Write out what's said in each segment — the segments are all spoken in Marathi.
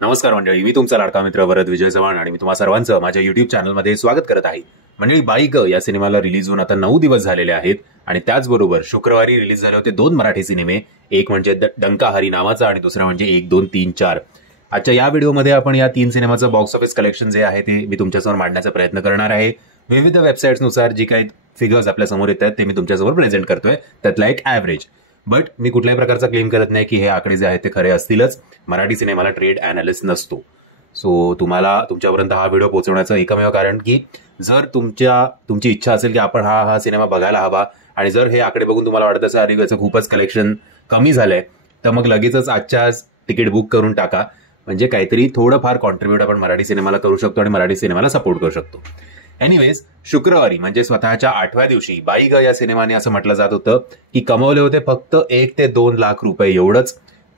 नमस्कार मंडळी, मी तुमचा लाडका मित्र वरद विजय चव्हाण आणि मी तुम्हा सर्वांचं माझ्या युट्यूब चॅनलमध्ये स्वागत करत आहे. मंडळी, बाई ग या सिनेमाला रिलीज होऊन आता 9 दिवस झालेले आहेत आणि त्याचबरोबर शुक्रवारी रिलीज झाले होते 2 मराठी सिनेमे, एक म्हणजे डंका हरी नावाचा आणि दुसरा म्हणजे 1, 2, 3, 4. आजच्या या व्हिडिओमध्ये आपण या 3 सिनेमाचं बॉक्स ऑफिस कलेक्शन जे आहे ते मी तुमच्यासमोर मांडण्याचा प्रयत्न करणार आहे. विविध वेबसाईट्सनुसार जी काही फिगर्स आपल्या समोर येतात ते मी तुमच्यासमोर प्रेझेंट करतोय, त्यातला एक ॲव्हरेज. बट मी कुठल्याही प्रकारचा क्लेम करत नाही की हे आकडे जे आहेत ते खरे असतीलच. मराठी सिनेमाला ट्रेड अॅनालिस्ट नसतो. सो तुम्हाला तुमच्यापर्यंत हा व्हिडिओ पोहोचवण्याचं एकमेव कारण की जर तुमची इच्छा असेल की आपण हा सिनेमा बघायला हवा आणि जर हे आकडे बघून तुम्हाला वाटत असेल अरे याचं खूपच कलेक्शन कमी झालंय, तर मग लगेचच आजच्या तिकीट बुक करून टाका. म्हणजे काहीतरी थोडंफार कॉन्ट्रीब्यूट आपण मराठी सिनेमाला करू शकतो आणि मराठी सिनेमाला सपोर्ट करू शकतो. एनिवेज, शुक्रवारी म्हणजे स्वतःच्या 8व्या दिवशी बाई ग या सिनेमाने असं म्हटलं जात होतं की कमवले होते फक्त 1 ते 2 लाख रुपये एवढंच.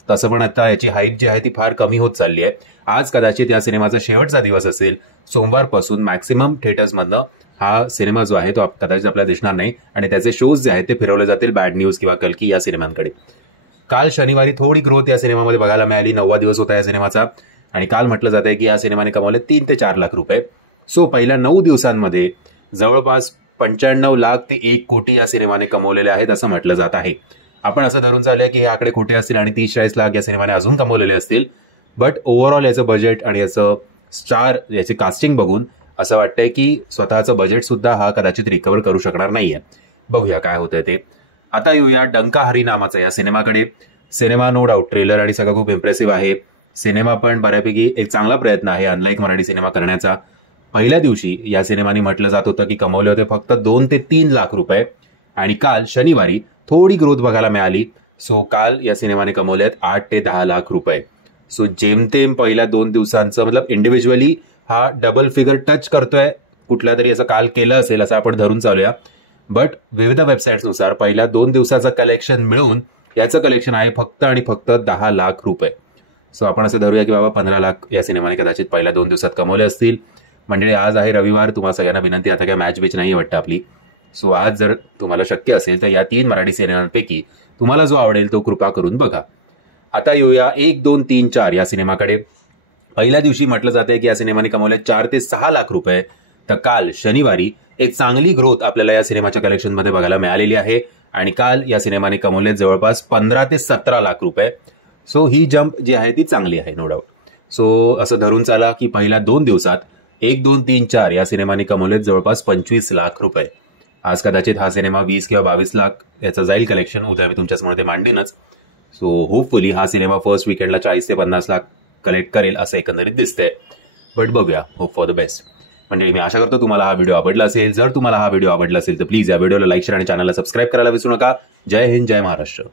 तसं पण आता याची हाईप जी आहे ती फार कमी होत चालली आहे. आज कदाचित या सिनेमाचा शेवटचा दिवस असेल. सोमवारपासून मॅक्सिमम थिएटर्समधनं हा सिनेमा जो आहे तो कदाचित आपल्याला दिसणार नाही आणि त्याचे शोज जे आहेत ते फिरवले जातील बॅड न्यूज किंवा कल्की या सिनेमांकडे. काल शनिवारी थोडी ग्रोथ या सिनेमामध्ये बघायला मिळाली. 9वा दिवस होता या सिनेमाचा आणि काल म्हटलं जात आहे की या सिनेमाने कमावले 3 ते 4 लाख रुपये. सो पहिल्या 9 दिवसांमध्ये जवळपास 95 लाख ते 1 कोटी या सिनेमाने कमवलेले आहेत असं म्हटलं जात आहे. आपण असं धरून चाललंय की हे आकडे खोटे असतील आणि 30-40 लाख या सिनेमाने अजून कमवलेले असतील. बट ओव्हरऑल याचं बजेट आणि याचं स्टार याची कास्टिंग बघून असं वाटतंय की स्वतःचं बजेट सुद्धा हा कदाचित रिकव्हर करू शकणार नाहीये. बघूया काय होतंय ते. आता येऊया डंका हरी नावाचा या सिनेमाकडे. सिनेमा नो डाऊट ट्रेलर आणि सगळं खूप इम्प्रेसिव्ह आहे. सिनेमा पण बऱ्यापैकी एक चांगला प्रयत्न आहे अनलाईक मराठी सिनेमा करण्याचा. पहिल्या दिवशी या सिनेमाने म्हटलं जात होतं की कमवले होते फक्त 2 ते 3 लाख रुपये आणि काल शनिवारी थोडी ग्रोथ बघायला मिळाली. सो काल या सिनेमाने कमवले आहेत 8 ते 10 लाख रुपये. सो जेमतेम पहिल्या 2 दिवसांचं मतलब इंडिव्हिज्युअली हा डबल फिगर टच करतोय. कुठल्या तरी असं काल केलं असेल असं आपण धरून चालूया. बट विविध वेबसाईट्सनुसार पहिल्या 2 दिवसाचं कलेक्शन मिळून याचं कलेक्शन आहे फक्त आणि फक्त 10 लाख रुपये. सो आपण असं धरूया की बाबा 15 लाख या सिनेमाने कदाचित पहिल्या 2 दिवसात कमवले असतील. म्हणजे आज आहे रविवार. तुम्हाला सगळ्यांना विनंती, आता काय मॅच बिच नाही वाटतं आपली. सो आज जर तुम्हाला शक्य असेल तर या 3 मराठी सिनेमांपैकी तुम्हाला जो आवडेल तो कृपा करून बघा. आता येऊया 1, 2, 3, 4 या सिनेमाकडे. पहिल्या दिवशी म्हटलं जातंय की या सिनेमाने कमवले 4 ते 6 लाख रुपये. तर काल शनिवारी एक चांगली ग्रोथ आपल्याला या सिनेमाच्या कलेक्शनमध्ये बघायला मिळालेली आहे आणि काल या सिनेमाने कमवले जवळपास 15 ते 17 लाख रुपये. सो ही जंप जी आहे ती चांगली आहे, नो डाऊट. सो असं धरून चाला की पहिल्या 2 दिवसात 1, 2, 3, 4 या सिनेमाने कमवले जवळपास 25 लाख रुपये. आज कदाचित हा सिनेमा 20 किंवा 22 लाख याचं जाईल कलेक्शन. उद्या मी तुमच्यासमोर ते मांडेनच. सो होपफुली हा सिनेमा फर्स्ट वीकेंडला 40 ते 50 लाख कलेक्ट करेल असं एकंदरीत दिसतंय. बट बघूया, होप फॉर द बेस्ट. म्हणजे मी आशा करतो तुम्हाला हा व्हिडिओ आवडला असेल. जर तुम्हाला हा व्हिडिओ आवडला असेल तर प्लीज या व्हिडिओला लाईक, शेअर आणि चॅनलला सबस्क्राईब करायला विसरू नका. जय हिंद, जय महाराष्ट्र.